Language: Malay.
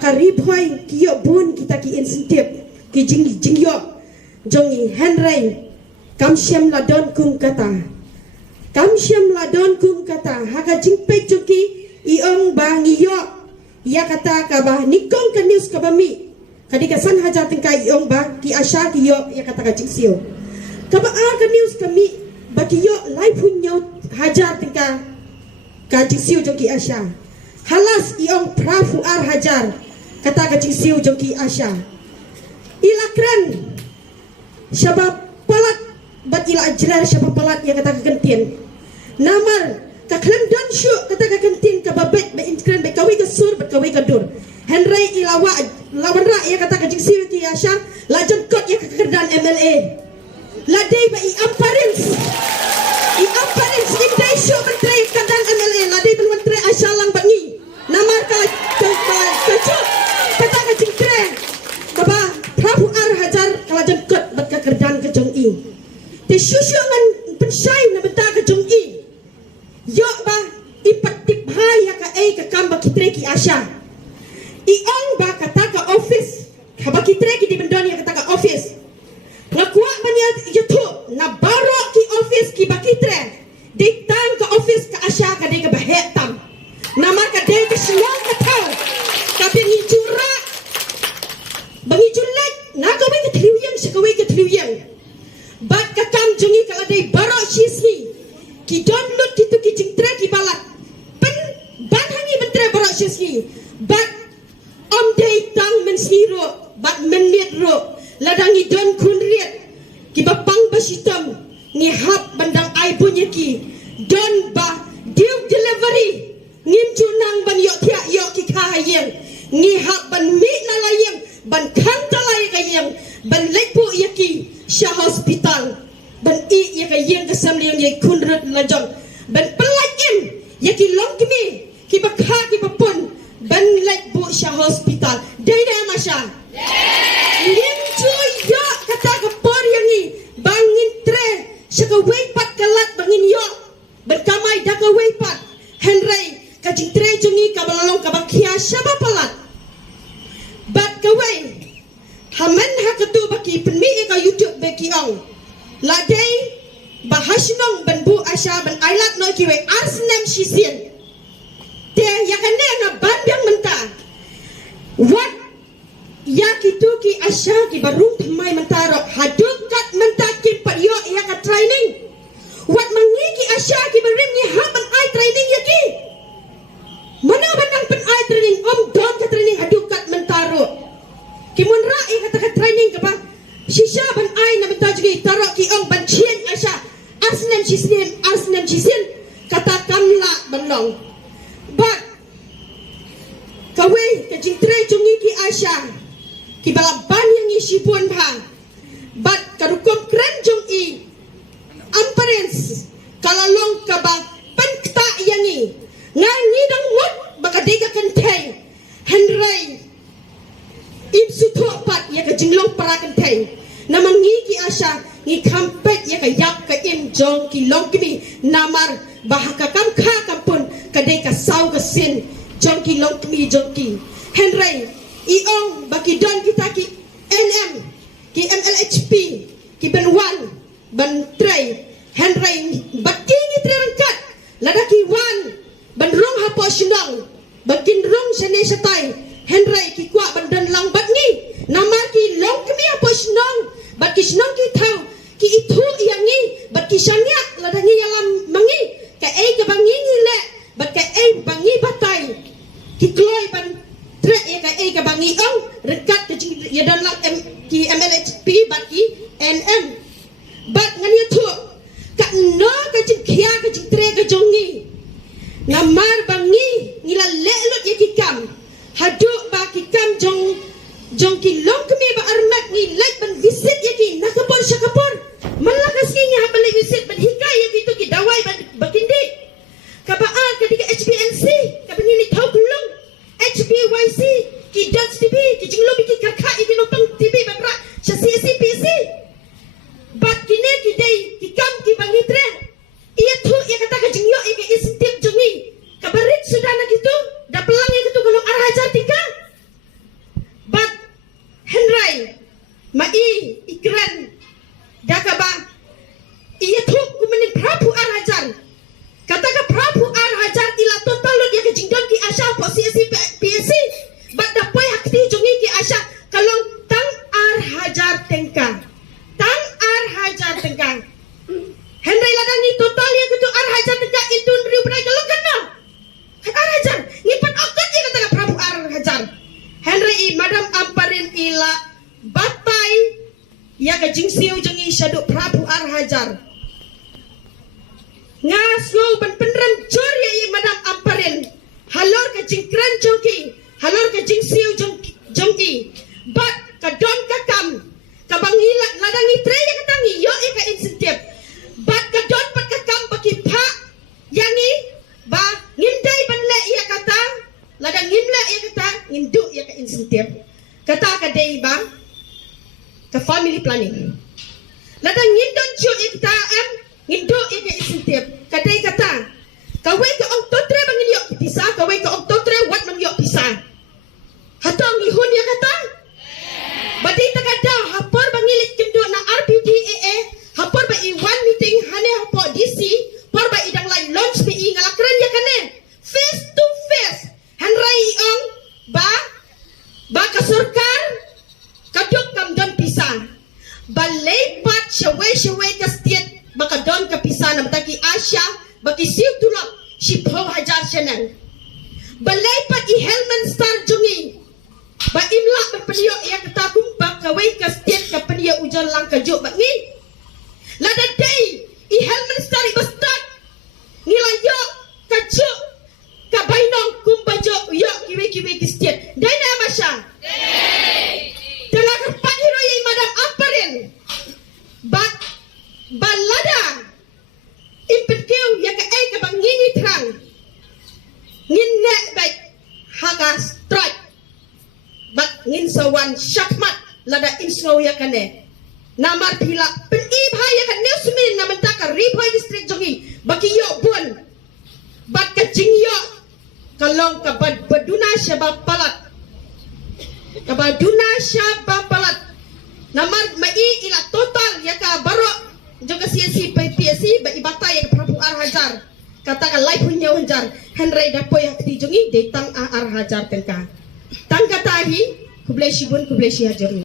baka riboy kiyo bun kita ki insentif ki jingyo jongi Henry kamsyam ladon kum kata haka jingpe joki iong bangiyo ia kata kabah nikong ka news kabami kadika san haja tingkai iong ba ki asya kiyo ia kata ka jingsio kabah ka news kami bakiyo live hunyo haja tingka ka jingsio joki asya halas iong prafu ar hajar kata ka jingsio joki asya ilakran syabab palat bat ila ajrar syabab palat ia kata ka kentin namar kaklan dan syuk kata ka kentin ka babet be inkran be kawi ka sur be kawi ka dur Henry ilawa lawan ra ia kata ka jingsio ki asya la jengkot ia ka kerdan MLA ladai ba i amparins indai syuk menteri kerdan MLA ladai ben menteri asya lang bangi namar ka kacuk kata ka jingkre kaba prabu ar hajar kala jengkot bat ka kerdan ka jongi te syusyu ngan pensai na benta ka jongi yo ba ipatik bahaya ka ka kamba kitre ki asya iong ba kata ka office kaba kitre ki di bendoni kata ka office ngakuak banya YouTube na baro ki office ki bakitre ditang ka office ka asya ka de ka bahetam nama ka de ka silang ka tau ka bangi jura bangi julek na ka ka tliuyang sa ka ka tliuyang bat ka kam jungi ka de baro shisni ki download kitu ki jingtre ki balat pen ban hangi bentre baro shisni bat om de tang men sniro bat menit ro ladangi don kunriat ki bapang basitam ni hap bandang ai punya ki don ba diu delivery ngim junang ban yo thia yo ki khayeng ni hap ban mi na layeng ban khang talai kayeng ban lepu yaki sha hospital ban i yakayeng ka samliang ye kunrat lajong ban pelajem yaki longkmi ki bakha ki bapun ban lepu sha hospital dai da masya ngim yo kata ka por yangi bangin tre saka weipat kalat bangin yo berkamai daga weipat Henry kajing tre jungi kabalong kabakia syaba palat bat kawai hamen hakatu baki penmi ka YouTube beki ong ladai bahasnong banbu asya ban ailat no kiwe arsnem shisien te yakane na bandang menta what ya kitu ki asya ki barung thamai mentaro hadukat mentakin padyo ya ka training wat mangi ki asya ki barim ni haban ai training yaki mana banang pen ai training om dom ka training hadukat mentaro ki munra ya kata ka training ka ba shisha ban ai na mentajgi taro ki om ban chien asya asnem shisien kata kamla banlong but kawe ka jingtre jungi ki asya ki balaban yang isi pun bang bat karukum keren jong i amparens kalalong kabang penkta yangi ngangi dang mut baka dega kenteng Henry ibsuto pat ya ka jinglong para kenteng namangi ki asya ngi kampet ya ka yak ka im jong ki long kimi namar bahaka kam kha kampun ka dega sau ka sin jong ki long kimi jong ki Henry iong baki don kita ki NM ki MLHP ki benwan ban tray Henry baki ni terangkat ladaki wan ban rong hapo sinong bakin rong sene satai Henry ki kwa bandan lang batni namar ki long kemi hapo sinong baki sinong ki thau ki itu yangi baki sanya ladangi yalam mangi ka ka bangi ni le bat ka bangi batai ki kloi ban trek ya ka bangi ong rekat ke ya dalam ki MLHP baki NM bat ngani tu ka no ka kia ka tre ka jongi namar bangi ngila lelut ya ki kam hadu ba ki kam jong ki long kemi ba armat ni like ban visit ya ki nakapon syakapon malakas ki nga habalik visit ban hikay ya ki tu ki dawai ban bakindi tengah. Henry ladangi total yang kutu arhajar tengah intun riu berai kalau kena. Arhajar ngipat okot yang kata Prabu arhajar. Henry madam amparin ila batai ya kajing siu jengi syaduk Prabu arhajar. Ngaso ban penram jor ya madam amparin. Halor kajing kran jongki, halor kajing siu jongki. Bat kadon kakam kabangila ladangi treya katangi yo eka insentif bat kadon pat kakam baki pa yangi ba ngindai banle ia kata ladang ngimla ia kata ngindu ia ka insentif kata kadai ba ka family planning ladang ngindon chu ia kata ngindu ia ka insentif kadai kata kawai ka ong totre bangin yo pisah kawai ka ong totre wat man yo pisah hatong ihun ia kata badi takada hapor bangilit kendo na RPDAA hapor ba i1 meeting hane hapo DC por ba idang lai launch bi ngalakran ya kane face to face hanrai ong ba ka surkar kaduk kam don pisa balay pat shawe ka state baka don ka pisa na mataki Asia baki siu tulak shipho hajar chanan balay pat i helmet star jungi ba imla berpeniyo ia kata kumpak kawai ka state ka peniyo ujan lang kajuk bak ni lada day i helmet stari bastat nilayo kajuk ka bainong kumbajo yo kiwe ki state dai na masya telah kerpat hero yang madam amparin balada impetkiu ya ka ai ka bangini terang nginne baik hagas strike bat ngin sawan syakmat lada insno ya kane namar pila peni bahaya kan newsmin na mentaka riboy district jongi baki yo bun bat kacing yo kalong kabad baduna syabab palat kabaduna syabab palat namar mai ila total ya ka baro juga CSC PSC ba ibata ya Prabu arhajar katakan live punya hunjar Henry dapoy hak di jongi detang arhajar tengka tangkatahi kublai shibun kublai shihajar